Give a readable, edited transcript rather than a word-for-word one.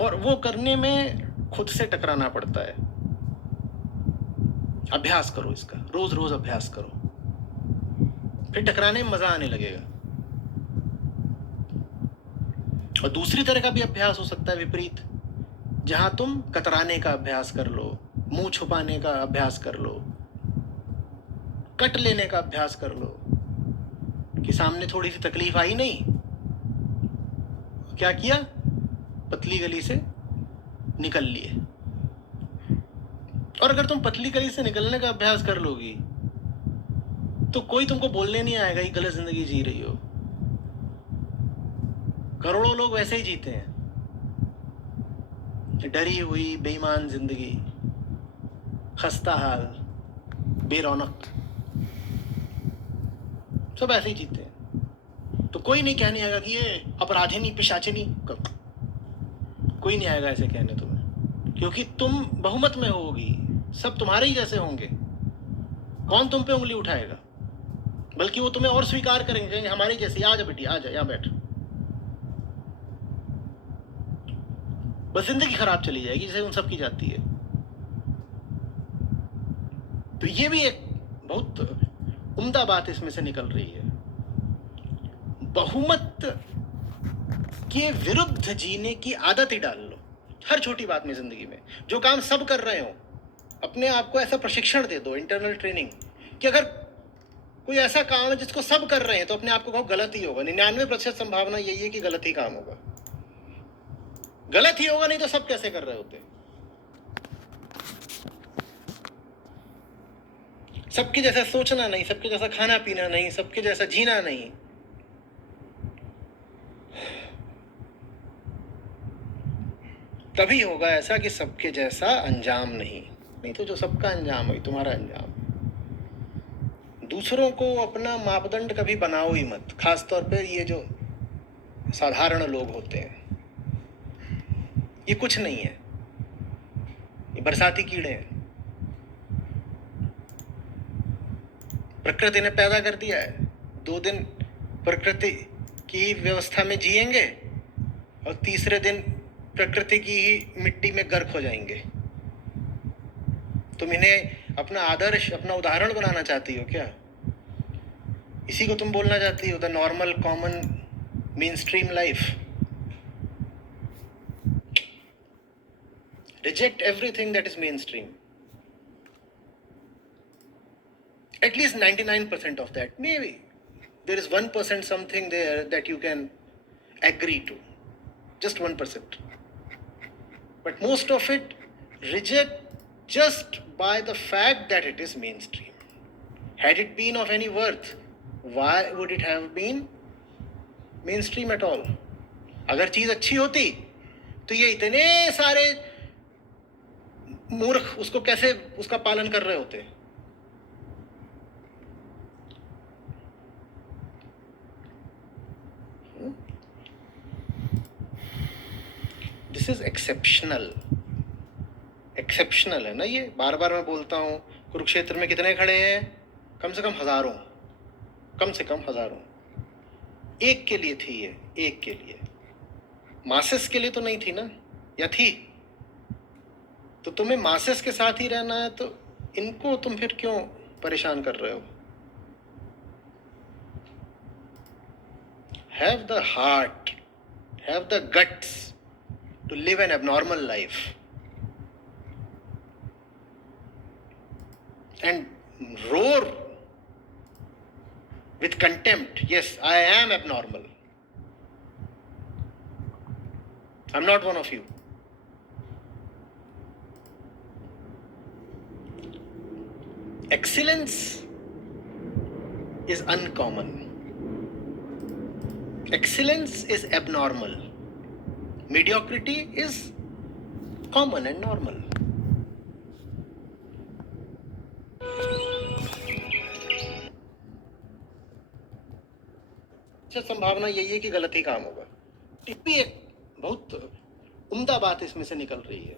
और वो करने में खुद से टकराना पड़ता है। अभ्यास करो इसका, रोज रोज अभ्यास करो, फिर टकराने में मजा आने लगेगा। और दूसरी तरह का भी अभ्यास हो सकता है विपरीत, जहां तुम कतराने का अभ्यास कर लो, मुंह छुपाने का अभ्यास कर लो, कट लेने का अभ्यास कर लो कि सामने थोड़ी सी तकलीफ आई, नहीं, क्या किया, पतली गली से निकल लिए। और अगर तुम पतली गली से निकलने का अभ्यास कर लोगी तो कोई तुमको बोलने नहीं आएगा कि गलत जिंदगी जी रही हो। करोड़ों लोग वैसे ही जीते हैं, डरी हुई बेईमान जिंदगी, खस्ता हाल, बेरौनक, सब ऐसे ही जीते हैं। तो कोई नहीं कहने आएगा कि ये अपराधिनी पिशाचिनी, कोई नहीं आएगा ऐसे कहने तुम्हें, क्योंकि तुम बहुमत में होगी, सब तुम्हारे ही जैसे होंगे। कौन तुम पे उंगली उठाएगा, बल्कि वो तुम्हें और स्वीकार करेंगे, हमारे जैसे, आ जा बेटी, आ जा, यहाँ बैठ। बस जिंदगी खराब चली जाएगी जैसे उन सब की जाती है। तो ये भी एक बहुत उम्दा बात इसमें से निकल रही है। बहुमत के विरुद्ध जीने की आदत ही डाल लो हर छोटी बात में। जिंदगी में जो काम सब कर रहे हो, अपने आप को ऐसा प्रशिक्षण दे दो, इंटरनल ट्रेनिंग, कि अगर कोई ऐसा काम है जिसको सब कर रहे हैं तो अपने आप को कहो गलत ही होगा। 99% संभावना यही है कि गलत ही काम होगा, गलत ही होगा, नहीं तो सब कैसे कर रहे होते। सबके जैसा सोचना नहीं, सबके जैसा खाना पीना नहीं, सबके जैसा जीना नहीं। तभी होगा ऐसा कि सबके जैसा अंजाम नहीं तो जो सबका अंजाम है तुम्हारा अंजाम। दूसरों को अपना मापदंड कभी बनाओ ही मत, खासतौर पर ये जो साधारण लोग होते हैं। ये कुछ नहीं है, ये बरसाती कीड़े हैं। प्रकृति ने पैदा कर दिया है, 2 दिन प्रकृति की व्यवस्था में जिएंगे और तीसरे दिन प्रकृति की ही मिट्टी में गर्क हो जाएंगे। तुम इन्हें अपना आदर्श, अपना उदाहरण बनाना चाहती हो क्या? इसी को तुम बोलना चाहती हो the normal common man stream life? Reject everything that is main stream. At least 99% of that. Maybe there is 1% something there that you can agree to. Just 1%. But most of it reject just by the fact that it is mainstream. Had it been of any worth, why would it have been mainstream at all? अगर चीज अच्छी होती तो ये इतने सारे मूर्ख उसको कैसे उसका पालन कर रहे होते? दिस इज एक्सेप्शनल है ना ये। बार बार मैं बोलता हूँ, कुरुक्षेत्र में कितने खड़े हैं? कम से कम हजारों। एक के लिए थी ये, एक के लिए, मासेस के लिए तो नहीं थी ना, या थी? तो तुम्हें मासेस के साथ ही रहना है तो इनको तुम फिर क्यों परेशान कर रहे हो? Have the heart, have the guts to live an abnormal life and roar with contempt, yes, I am abnormal, I'm not one of you. Excellence is uncommon, excellence is abnormal, mediocrity is common and normal. संभावना यही है कि गलत ही काम होगा। ये भी एक बहुत उम्दा बात इसमें से निकल रही है।